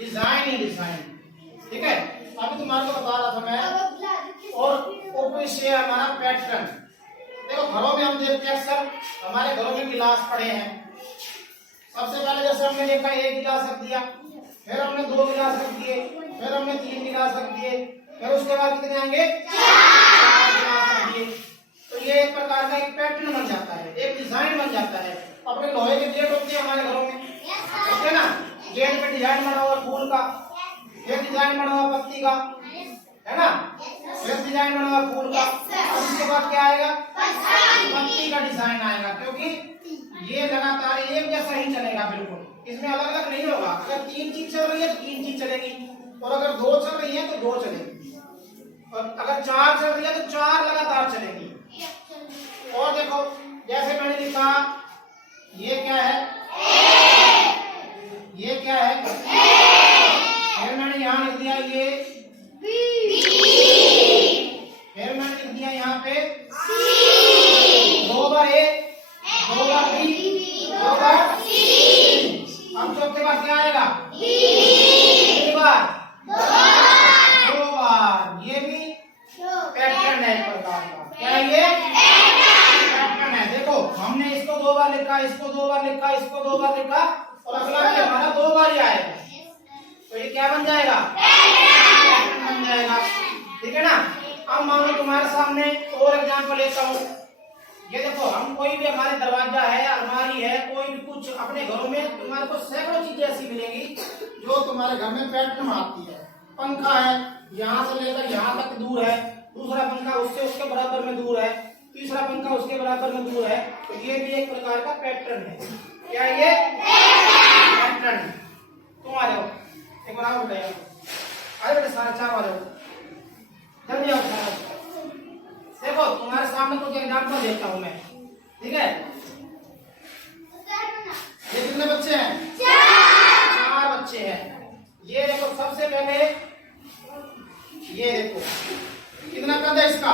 Design ही design. ठीक है, अभी तुम्हारे को बता रहा था मैं। और ऊपर से हमारा पैटर्न। देखो घरों में हम देखते हैं अक्सर हमारे घरों में गिलास पड़े हैं। सबसे पहले जैसे हमने देखा एक गिलास रख दिया, फिर हमने 2 गिलास रख दिए, फिर हमने 3 गिलास रख दिए, फिर उसके बाद कितने आएंगे 4 गिलास रख दिए। तो ये एक प्रकार का एक पैटर्न बन जाता है, एक डिजाइन बन जाता है। अपने लोहे के गेट होते हैं हमारे घरों में, ठीक है ना, गेट पे डिजाइन बना हुआ फूल का, फिर डिजाइन बना हुआ पत्ती का, है ना, फिर डिजाइन बना हुआ फूल का, और उसके बाद क्या आएगा पत्ती का डिजाइन आएगा। क्योंकि ये लगातार एक जैसा ही चलेगा, बिल्कुल इसमें अलग अलग नहीं होगा। अगर 3 चीज चल रही है तो 3 चीज चलेगी, और अगर 2 चल रही है तो 2 चलेगी, और अगर 4 चल रही है तो 4 लगातार चलेगी। और देखो जैसे मैंने लिखा ये क्या है, ये क्या है, फिर मैंने यहाँ लिख दिया ये, फिर मैंने लिख दिया यहाँ पे 2 बार A, 2 bar B, 2 bar C। अब चौथे बार क्या आएगा 3 बार, 2 बार। ये भी पैटर्न है एक प्रकार का। क्या ये पैटर्न है। देखो हमने इसको 2 बार लिखा, इसको 2 बार लिखा, इसको 2 बार लिखा, और अगला भी हमारा 2 बार ही आएगा। तो ये क्या बन जाएगा पैटर्न बन जाएगा। ठीक है ना। अब मान लो तुम्हारे सामने और एग्जांपल लेता हूँ। ये देखो हम कोई भी हमारे दरवाजा है, अलमारी है, कोई भी कुछ अपने घरों में तुम्हारे को सैकड़ों चीजें ऐसी मिलेंगी जो तुम्हारे घर में पैटर्न बनाती है। पंखा है, यहाँ से लेकर यहाँ तक दूर है, दूसरा पंखा उससे उसके बराबर में दूर है, तीसरा पंखा उसके बराबर में दूर है। तो ये भी एक प्रकार का पैटर्न है। क्या ये पैटर्न। तुम आ जाओ एक बार, आओ बेटा, अरे बेटा साढ़े 4 आ जाओ, जल्दी आओ। देखो तुम्हारे सामने कुछ एग्जाम्पल देता हूँ मैं, ठीक है। ये कितने बच्चे हैं 4 बच्चे हैं। ये देखो सबसे पहले ये देखो कितना कद है इसका,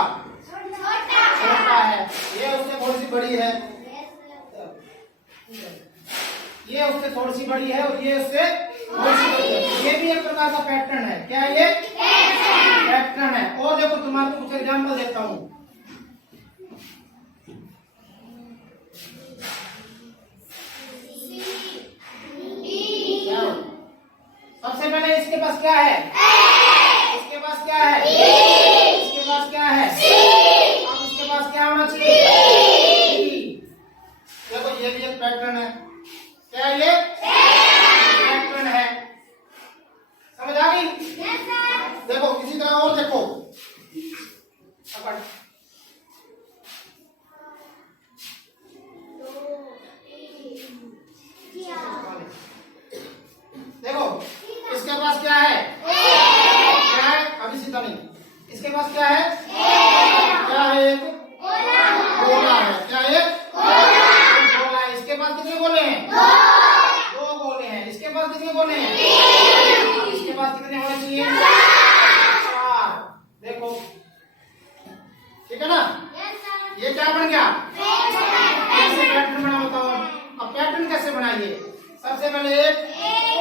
छोटा है। ये उससे थोड़ी सी बड़ी है, ये उससे थोड़ी सी बड़ी है, और ये उससे थोड़ी सी बड़ी है। ये भी एक प्रकार का पैटर्न है। क्या ये पैटर्न है। और देखो तुम्हारे को कुछ एग्जाम्पल देता हूँ। सबसे पहले इसके पास क्या है, इसके पास क्या है, इसके पास क्या है, अब इसके पास क्या होना चाहिए। देखो ये भी एक पैटर्न है। क्या ये पैटर्न है, समझ आ गई। देखो इसी तरह और देखो, देखो इसके पास क्या है, क्या है, अभी सीधा नहीं, इसके पास क्या है, क्या है, एक गोला है। क्या है, गोला है। इसके पास कितने गोले हैं, 2 गोले हैं। इसके पास कितने गोले हैं, इसके पास कितने होने चाहिए, 4। देखो ठीक है ना। ये क्या बन गया, कैसे पैटर्न बना बताओ। अब पैटर्न कैसे बनाइए, सबसे पहले 1,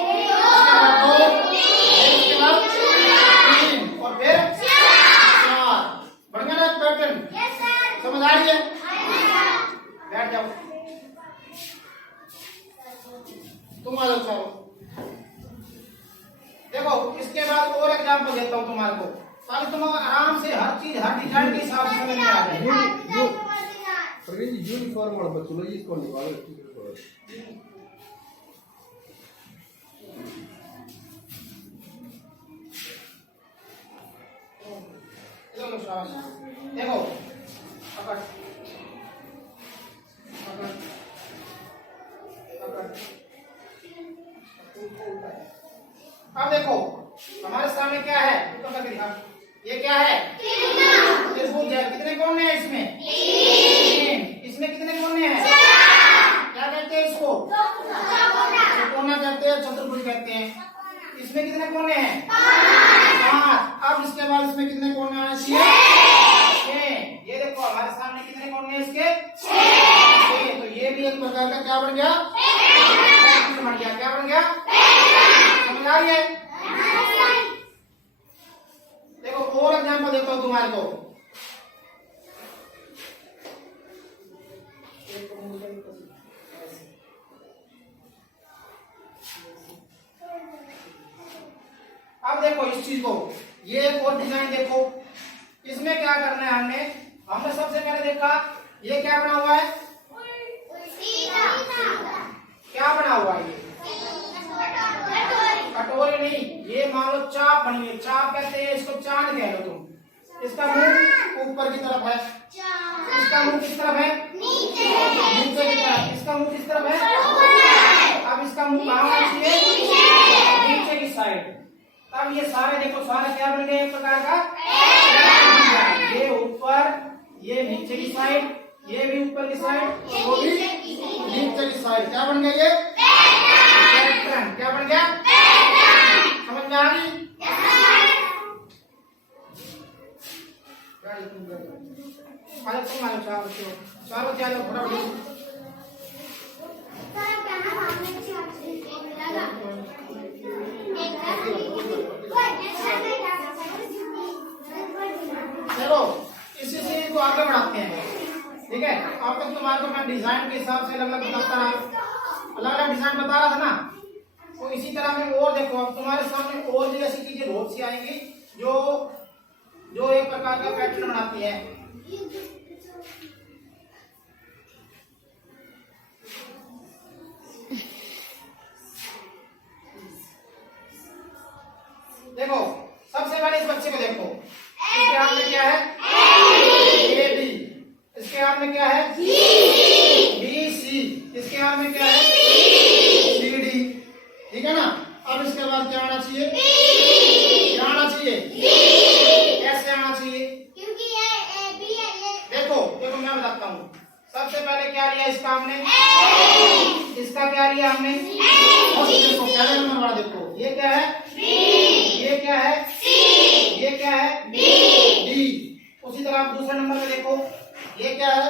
उसके बाद 2, उसके बाद 3, और फिर 4। बढ़ गया ना पैटर्न, समझ आ रही है। बैठ जाओ, तुम आ जाओ चारों। देखो इसके बाद और एग्जाम्पल देता हूँ तुम्हारे को, ताकि तुम आराम से हर चीज हर डिजाइन के हिसाब से समझ में आ जाए। ಯೂನಿಫಾರ್ಮ್ ಮಾಡಬೇಕು ಈಸ್ಕೊಂಡು देखो पकड़ पकड़ पकड़। अब देखो हमारे सामने क्या है, ये क्या है, त्रिभुज है। कितने कोने हैं इसमें, 3। इसमें कितने कोने हैं, क्या कहते हैं इसको, कोना कहते हैं, चतुर्भुज कहते हैं। इसमें कितने कोने हैं, 5। अब इसके बाद इसमें कितने कोने आने चाहिए, 6। ये देखो हमारे सामने कितने कोने हैं इसके, 6। तो ये भी एक प्रकार का क्या बन गया, बन गया। क्या बन गया, समझ आ आ रही है? देखो और एग्जाम्पल देता हूं तुम्हारे को। अब देखो इस चीज को, ये एक और डिजाइन देखो। इसमें क्या करना है हमने सबसे पहले देखा ये क्या बना हुआ है, क्या बना हुआ है ये कटोरी नहीं, ये मान लो चाप बनी है। चाप कहते हैं इसको, चांद कह लो तुम। इसका मुंह ऊपर की तरफ है, इसका मुंह किस तरफ है, नीचे की तरफ। इसका मुंह किस तरफ है, अब इसका मुंह कहाँ होना चाहिए, नीचे की साइड। अब ये सारे देखो, सारे क्या बन गए एक प्रकार का, ये ऊपर, ये नीचे की साइड, ये भी ऊपर की साइड, वो भी नीचे की साइड। क्या बन गया ये पैटर्न, क्या बन गया, समझ में आ गई? चारों चारों फटाफट चलो इसी से इसको आगे बढ़ाते हैं। ठीक है, अब तक तुम्हारे को मैं डिजाइन के हिसाब से अलग अलग बताता रहा, अलग अलग डिजाइन बता रहा था ना। तो इसी तरह में और देखो, अब तुम्हारे सामने और भी ऐसी चीजें बहुत सी आएंगी जो एक प्रकार का पैटर्न बनाती है। देखो सबसे पहले इस बच्चे को देखो, इसके हाथ में क्या है, ए बी। इसके हाथ में क्या है, बी सी। इसके हाथ में क्या है, सी डी। ठीक है ना। अब इसके बाद क्या आना चाहिए, क्या आना चाहिए, कैसे आना चाहिए, क्योंकि ये बी है। ये देखो देखो मैं बताता हूँ। सबसे पहले क्या लिया इसका हमने, इसका क्या लिया हमने, देखो पहले नंबर वाला देखो, ये क्या है, ये क्या है, ये क्या है, डी। उसी तरह आप दूसरे नंबर पे देखो, ये क्या है,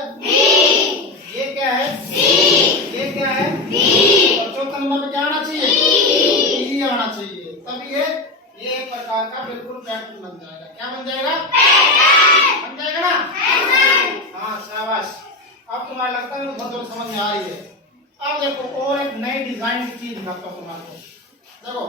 ये क्या है, ये क्या है, और चौथा नंबर पे क्या आना चाहिए, ई आना चाहिए। तब ये एक प्रकार का बिल्कुल पैटर्न बन जाएगा। क्या बन जाएगा, बन जाएगा ना। हाँ शाबाश, अब तुम्हारा लगता है बहुत थोड़ी समझ में आ रही है। अब देखो और एक नई डिजाइन की चीज दिखाता हूँ तुम्हारे को। देखो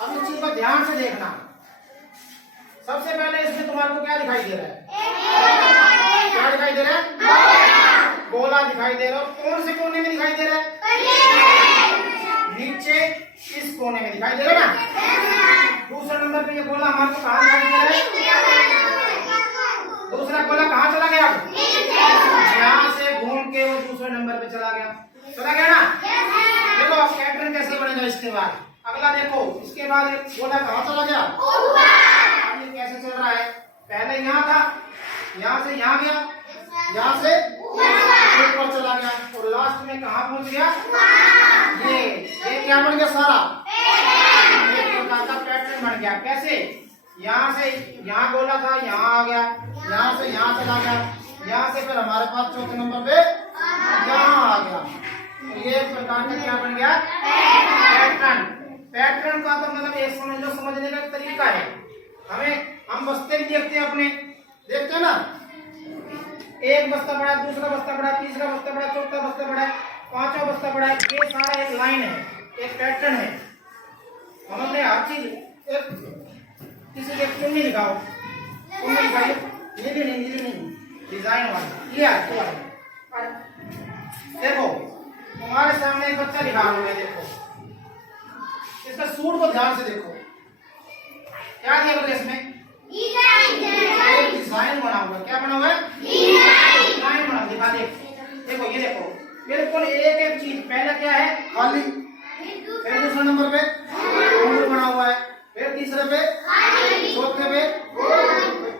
अब इस चीज को ध्यान से देखना। सबसे पहले इसमें तुम्हारे को क्या दिखाई दे रहा है, क्या दिखाई दे रहा है, गोला दिखाई दे रहा है। कौन से कोने में दिखाई दे रहा है, नीचे इस कोने में दिखाई दे रहा है ना। दूसरे नंबर पे ये गोला हमारे को कहाँ दिखाई दे रहा है, दूसरा गोला कहाँ चला गया, यहाँ से घूम के वो दूसरे नंबर पे चला गया, चला गया ना। देखो पैटर्न कैसे बनेगा इसके बाद। अगला देखो, इसके बाद एक गोला कहाँ चला गया, अब ये कैसे चल रहा है, पहले यहाँ था, यहाँ से यहाँ गया, यहाँ से ऊपर चला गया, और लास्ट में कहाँ पहुंच गया, ये क्या बन गया, सारा एक प्रकार का पैटर्न बन गया। कैसे, यहाँ से यहाँ गोला था, यहाँ आ गया, यहाँ से यहाँ चला गया, यहाँ से फिर हमारे पास चौथे नंबर पे यहाँ आ गया। तो ये एक प्रकार का क्या बन गया, पैटर्न। पैटर्न का तो मतलब एक समझ लो, समझने का तरीका है। हम बस्ते भी देखते हैं अपने, देखते हैं ना, एक बस्ता बड़ा, दूसरा बस्ता बड़ा, तीसरा बस्ता बड़ा, चौथा बस्ता बड़ा, पांचवा बस्ता बड़ा। ये सारा एक लाइन है, एक पैटर्न है। हमने हर चीज किसी के कुंडी दिखाओ, कुंडी दिखाइए, ये नहीं डिजाइन वाला ये है। देखो तुम्हारे सामने एक बच्चा दिखा रहा है, देखो इसका सूट को ध्यान से देखो, क्या दिया बता इसमें, एक डिजाइन बना हुआ है। क्या बना हुआ है, डिजाइन बना, दिखा दे। देखो ये देखो बिल्कुल एक एक चीज। पहला क्या है, खाली, फिर दूसरे नंबर पे फूल बना हुआ है, फिर तीसरे पे, चौथे पे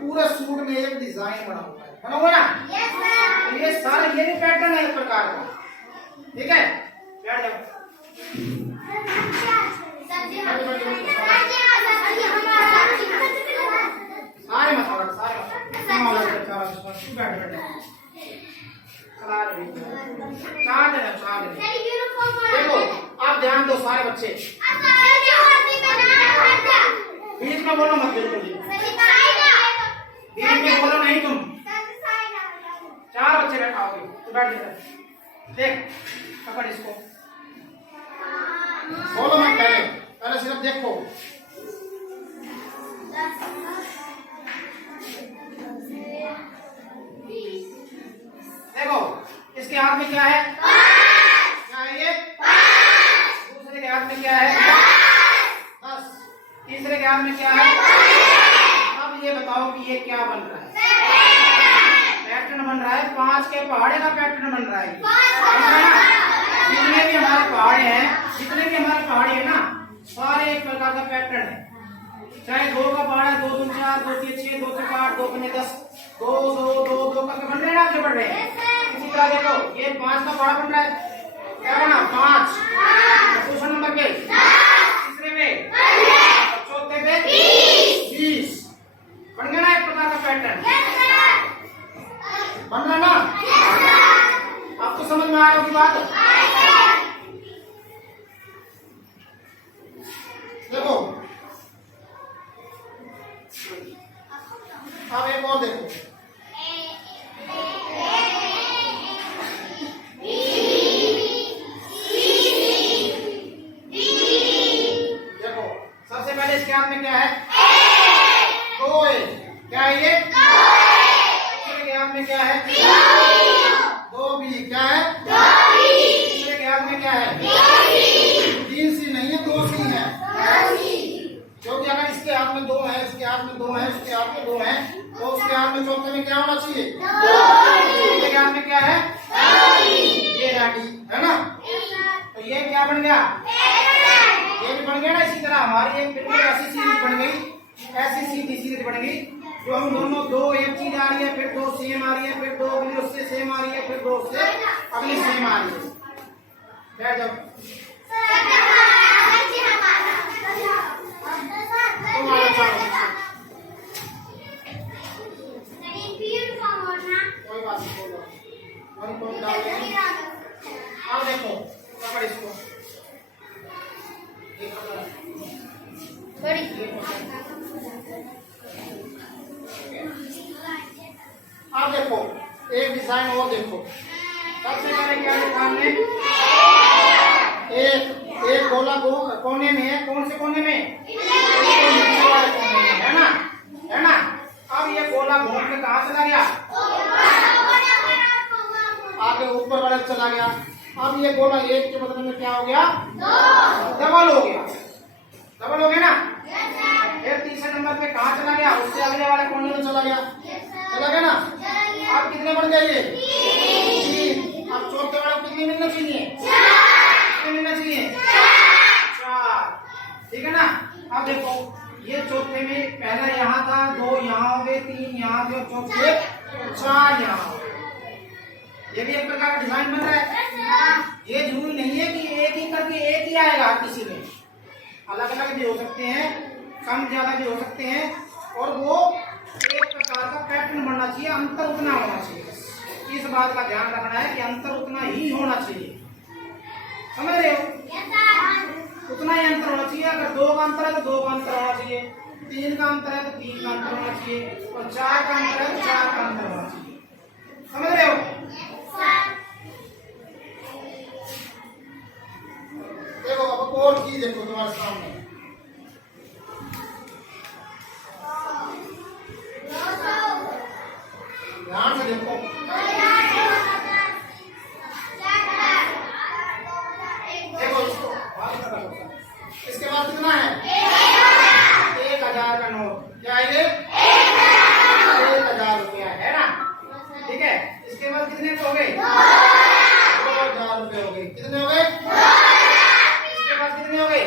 पूरे सूट में एक डिजाइन बना हुआ है, बना हुआ ना। तो ये सारे ये भी पैटर्न है एक प्रकार का। ठीक है, बैठ जाओ। सारे मत बच्चू बैठ बैठ चार जने देखो आप ध्यान दो सारे बच्चे बीच में बोलो मत बिल्कुल बीच में बोलो नहीं तुम चार बच्चे बैठाओगे तो बैठ जाओ देख पकड़ इसको बोलो मत पहले पहले सिर्फ देखो देखो इसके हाथ में क्या है क्या है ये दूसरे के हाथ में क्या है 10 तीसरे के हाथ में क्या है अब ये बताओ कि ये क्या बन रहा है पैटर्न बन रहा है 5 के पहाड़े का पैटर्न बन रहा है जितने भी हमारे पहाड़े हैं जितने भी हमारे पहाड़े हैं ना सारे एक प्रकार का पैटर्न है चाहे 2 का पहाड़ा 2 2 4 2 3 6 2 3 8 2 5 10 2 2 2 2 करके बन रहे हैं आगे बढ़ रहे हैं इसी तरह देखो ये 5 का पहाड़ा बन रहा है क्या बना 5 दूसरे नंबर पे तीसरे पे चौथे पे 20 बन गया ना एक प्रकार का पैटर्न बन रहा ना आपको समझ में आ रहा होगी बात देखो अब एक और देखो देखो सबसे पहले इसके हाथ में क्या है 2 है क्या है ये दूसरे के हाथ में क्या है 2 भी क्या है दूसरे के हाथ में क्या है 3 सी नहीं है 2 सी है क्योंकि अगर इसके हाथ में 2 है इसके हाथ में 2 है इसके हाथ में 2 है तो उसके हाथ में चौथे में क्या होना चाहिए इसके हाथ में क्या है ये राडी है ना तो ये क्या बन गया ये भी बन गया ना इसी तरह हमारी एक बिल्कुल ऐसी सीरीज बन गई ऐसी सीधी सीरीज बन गई जो हम दोनों 2 एक चीज आ रही है फिर 2 सेम आ रही है फिर 2 अगली उससे सेम आ रही है फिर 2 उससे अगली सेम आ रही है बैठ जाओ कोई बात नहीं बोलो अब देखो पकड़ इसको अब देखो एक डिजाइन और देखो सबसे पहले क्या देखा हमने एक गोला कोने में है कौन से कोने में है ना अब ये गोला घूम के कहाँ चला गया आगे ऊपर वाला चला गया अब ये गोला एक के बदले में क्या हो गया डबल हो गया ना फिर तीसरे नंबर पे कहाँ चला गया उससे अगले वाले कोने में चला गया ना अब कितने बन गए ये 3 अब चौथे वाले को कितने मिलना चाहिए कितने मिलना चाहिए 4 ठीक है ना अब देखो ये चौथे में पहला यहाँ था 2 यहाँ हो गए 3 यहाँ थे चौथे 4 यहाँ हो गए ये भी एक प्रकार का डिजाइन बन रहा है ये जरूरी नहीं है कि एक ही करके एक ही आएगा किसी में अलग अलग भी हो सकते हैं कम ज्यादा भी हो सकते हैं और वो एक प्रकार का पैटर्न बनना चाहिए अंतर उतना होना चाहिए इस बात का ध्यान रखना है कि अंतर उतना ही होना चाहिए समझ रहे हो उतना ही अंतर होना चाहिए अगर 2 का अंतर है तो 2 का अंतर होना चाहिए 3 का अंतर है तो 3 का अंतर होना चाहिए और 4 का अंतर है तो 4 का अंतर होना चाहिए समझ रहे हो देखो अब और चीज देखो तुम्हारे सामने ध्यान से देखो देखो इसके बाद कितना है 1000 का नोट क्या है ये 1000 रुपया है ना ठीक है इसके बाद कितने हो गए 2000 रुपये हो गए कितने हो गए इसके बाद कितने हो गए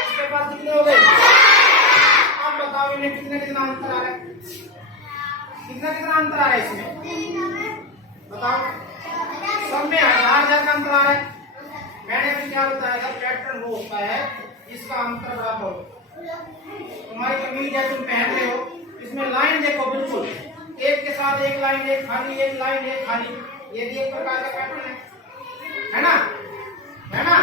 इसके बाद कितने हो गए अब बताओ इन्हें कितना अंतर आ रहा है कितना अंतर आ रहा है इसमें बताओ सब में 1000 का अंतर आ रहा है मैंने भी क्या बताया था पैटर्न वो होता है इसका अंतर बराबर तुम्हारी कमीज है तुम पहन रहे हो इसमें लाइन देखो बिल्कुल एक के साथ एक लाइन एक खाली, एक लाइन एक खाली, ये भी एक प्रकार का पैटर्न है ना? है ना?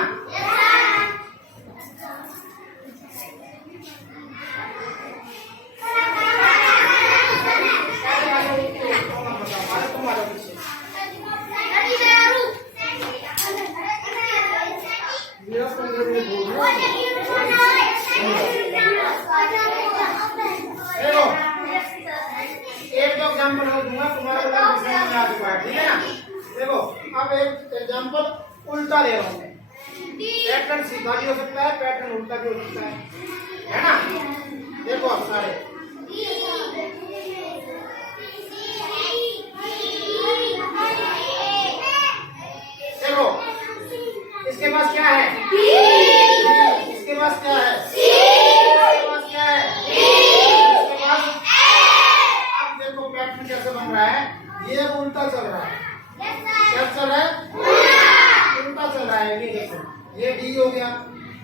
मेरा 15 मिनट हो गया। देखो एक दो एग्जाम्पल और दूंगा, तुम्हारा उल्टा समझ में आ चुका है, ठीक है ना? देखो अब एक एग्जाम्पल उल्टा दे रहा हूँ मैं। पैटर्न सीधा भी हो सकता है, पैटर्न उल्टा भी हो सकता है ना? देखो अब सारे देखो, इसके पास क्या है? इसके पास क्या है? इसके पास क्या है? इसके पास। अब देखो पैटर्न कैसे बन रहा है, ये अब उल्टा चल रहा है। क्या चल रहा है? उल्टा चल रहा है। ये देखो, ये डी हो गया,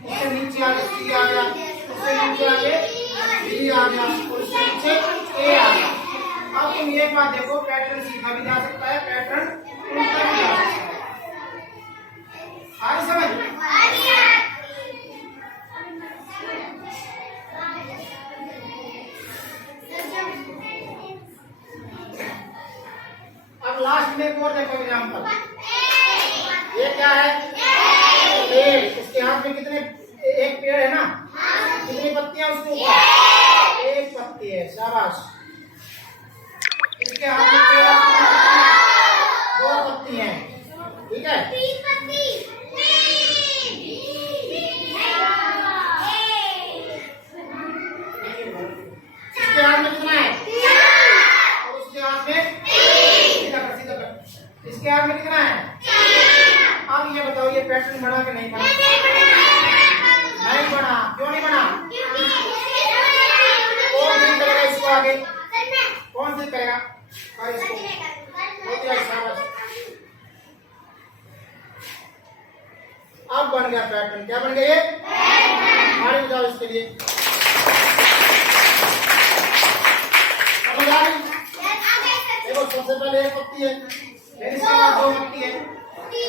उससे नीचे आगे सी आ गया, उससे नीचे आगे बी आ गया, और उससे नीचे ए आ गया। अब तुम ये बात देखो, पैटर्न सीधा भी जा सकता है, पैटर्न उल्टा भी जा सकता है। आ रही समझ? अब लास्ट में एक और देखो एग्जाम्पल। ये क्या है? पेड़। इसके हाथ में कितने, एक पेड़ है ना? कितनी पत्तियां उसके ऊपर? एक पत्ती है, शाबाश। इसके हाथ में पेड़ है, दो पत्ती हैं, ठीक है? इसके हाथ में कितना है? और उसके हाथ में, सीधा कर। इसके हाथ में कितना है? अब ये बताओ, ये पैटर्न बना कि नहीं बना? नहीं बना। क्यों नहीं बना? कौन सी करेगा इसको आगे? कौन सी करेगा? और इसको बहुत ही अच्छा बस। अब बन गया पैटर्न। क्या बन गया ये? आगे जाओ इसके लिए। समझ आ रही? देखो सबसे पहले एक पत्ती है, फिर इसके बाद दो पत्ती है,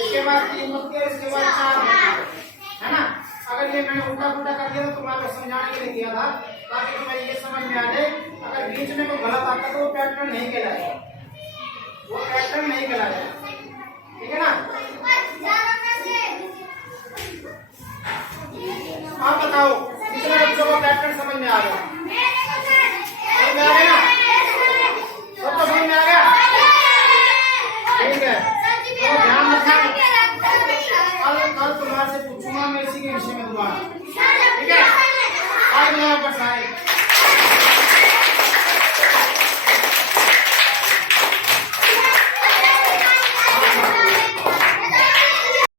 इसके बाद तीन पत्ती है, इसके बाद चार पत्ती है ना? अगर ये मैंने उल्टा पुल्टा कर दिया तो तुम्हारे को समझाने के लिए किया था, ताकि तुम्हें ये समझ में आ जाए। अगर बीच में कोई गलत आता तो वो पैटर्न नहीं कहलाएगा, वो पैटर्न नहीं कहलाएगा, ठीक है ना? आप बताओ कितने बच्चों को पैटर्न समझ में आ गया? समझ में आ गया ना? सबको समझ में आ गया? ठीक है, तो ध्यान रखना, कल तुम्हारे से पूछूंगा मैं इसी के विषय में दोबारा, ठीक है? आज मैं सारे